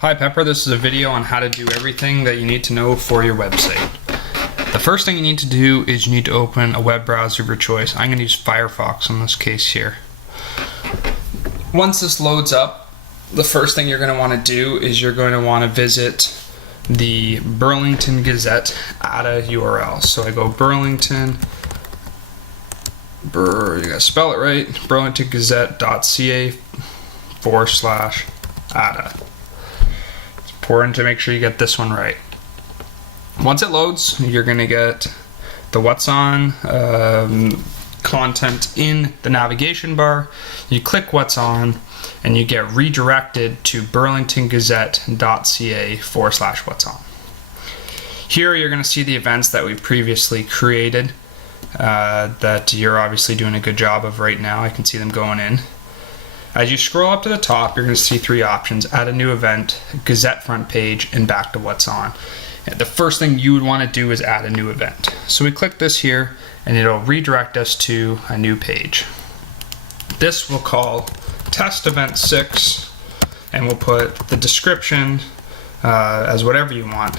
Hi Pepper, this is a video on how to do everything that you need to know for your website. The first thing you need to do is you need to open a web browser of your choice. I'm going to use Firefox in this case here. Once this loads up, the first thing you're going to want to do is you're going to want to visit the Burlington Gazette ADA URL. So I go Burlington, you gotta spell it right, burlingtongazette.ca/ADA. It's important to make sure you get this one right. Once it loads, you're going to get the What'sOn content in the navigation bar. You click What'sOn and you get redirected to burlingtongazette.ca/What'sOn. Here you're going to see the events that we previously created that you're obviously doing a good job of right now. I can see them going in. As you scroll up to the top, you're going to see three options: add a new event, Gazette front page, and back to What'sOn. The first thing you would want to do is add a new event. So we click this here and it'll redirect us to a new page. This we'll call test event 6 and we'll put the description as whatever you want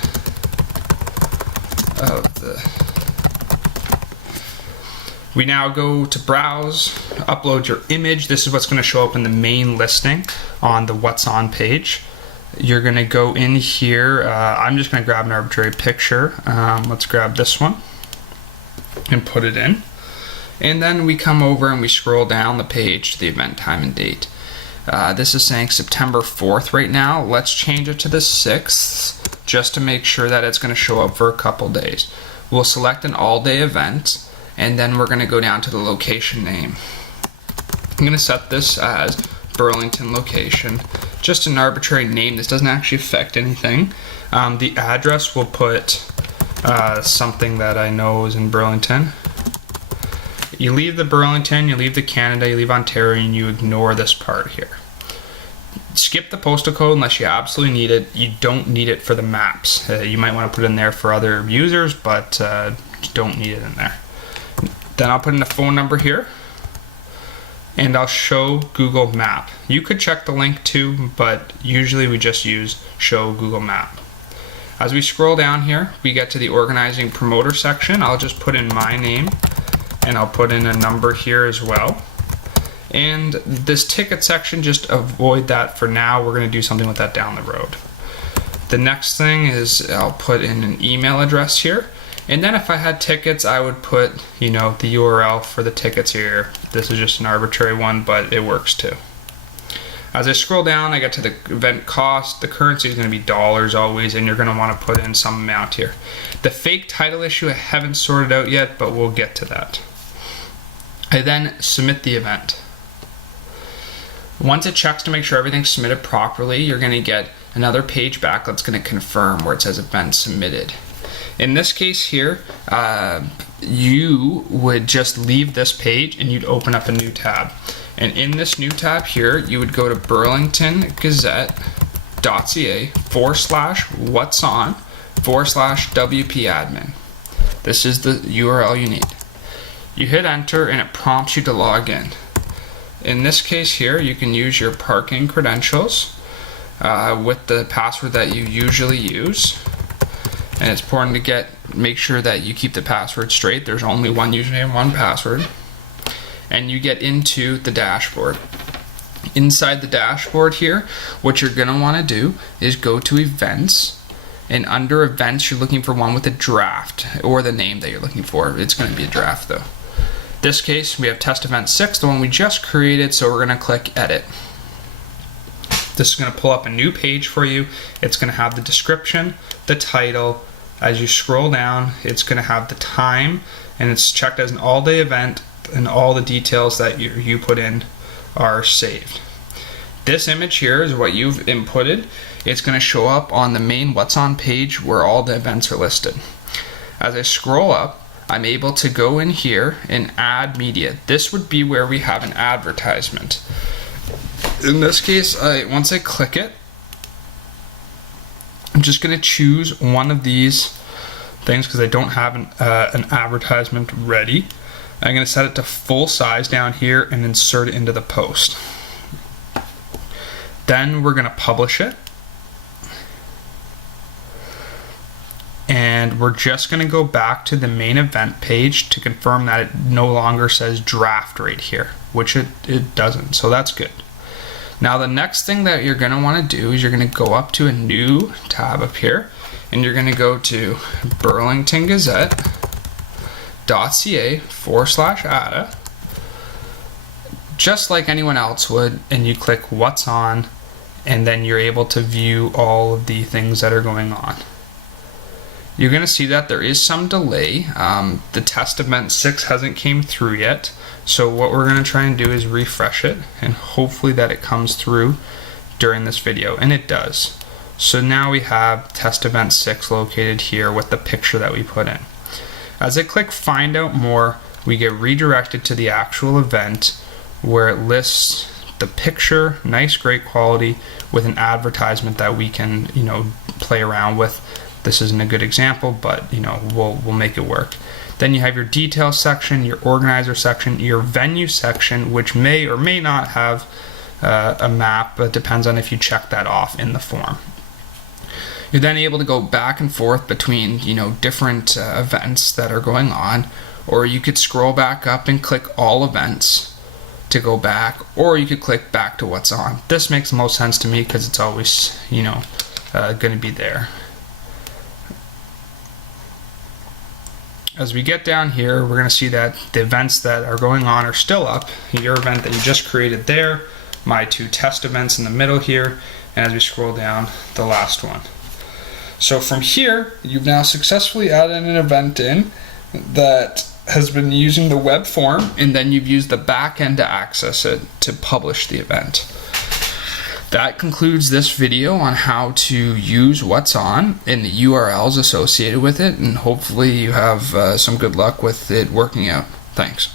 of the. We now go to browse, upload your image. This is what's going to show up in the main listing on the What'sOn page. You're going to go in here. I'm just going to grab an arbitrary picture. Let's grab this one and put it in. And then we come over and we scroll down the page to the event time and date. This is saying September 4th right now. Let's change it to the 6th just to make sure that it's going to show up for a couple days. We'll select an all-day event and then we're going to go down to the location name. I'm going to set this as Burlington location. Just an arbitrary name. This doesn't actually affect anything. The address will put something that I know is in Burlington. You leave the Burlington, you leave the Canada, you leave Ontario, and you ignore this part here. Skip the postal code unless you absolutely need it. You don't need it for the maps. You might want to put it in there for other users, but you don't need it in there. Then I'll put in a phone number here. And I'll show Google Map. You could check the link too, but usually we just use show Google Map. As we scroll down here, we get to the organizing promoter section. I'll just put in my name and I'll put in a number here as well. And this ticket section, just avoid that for now. We're going to do something with that down the road. The next thing is I'll put in an email address here. And then if I had tickets, I would put, the URL for the tickets here. This is just an arbitrary one, but it works too. As I scroll down, I get to the event cost. The currency is going to be dollars always, and you're going to want to put in some amount here. The fake title issue I haven't sorted out yet, but we'll get to that. I then submit the event. Once it checks to make sure everything's submitted properly, you're going to get another page back that's going to confirm where it says event submitted. In this case here, you would just leave this page and you'd open up a new tab. And in this new tab here, you would go to burlingtongazette.ca/whatson/WP-admin. This is the URL you need. You hit enter and it prompts you to log in. In this case here, you can use your parking credentials with the password that you usually use. And it's important to make sure that you keep the password straight. There's only one username, one password. And you get into the dashboard. Inside the dashboard here, what you're going to want to do is go to events. And under events, you're looking for one with a draft or the name that you're looking for. It's going to be a draft though. In this case, we have test event 6, the one we just created. So we're going to click edit. This is going to pull up a new page for you. It's going to have the description, the title. As you scroll down, it's going to have the time, and it's checked as an all-day event, and all the details that you put in are saved. This image here is what you've inputted. It's going to show up on the main What'sOn page where all the events are listed. As I scroll up, I'm able to go in here and add media. This would be where we have an advertisement. In this case, once I click it, I'm just going to choose one of these things because I don't have an advertisement ready. I'm going to set it to full size down here and insert it into the post. Then we're going to publish it. and we're just going to go back to the main event page to confirm that it no longer says draft right here, which it doesn't, so that's good. Now the next thing that you're going to want to do is you're going to go up to a new tab up here, and you're going to go to burlingtongazette.ca/ADA, just like anyone else would, and you click what's on, and then you're able to view all of the things that are going on. You're going to see that there is some delay. The test event 6 hasn't came through yet, so what we're going to try and do is refresh it, and hopefully that it comes through during this video, and it does. So now we have test event 6 located here with the picture that we put in. As I click find out more, we get redirected to the actual event where it lists the picture, nice, great quality, with an advertisement that we can, play around with. This isn't a good example, but we'll make it work. Then you have your details section, your organizer section, your venue section, which may or may not have a map, but it depends on if you check that off in the form. You're then able to go back and forth between different events that are going on, or you could scroll back up and click all events to go back, or you could click back to what's on. This makes the most sense to me because it's always going to be there. As we get down here, we're going to see that the events that are going on are still up. Your event that you just created there, my 2 test events in the middle here, and as we scroll down, the last one. So from here, you've now successfully added an event in that has been using the web form, and then you've used the back end to access it to publish the event. That concludes this video on how to use What'sOn and the URLs associated with it, and hopefully you have some good luck with it working out. Thanks.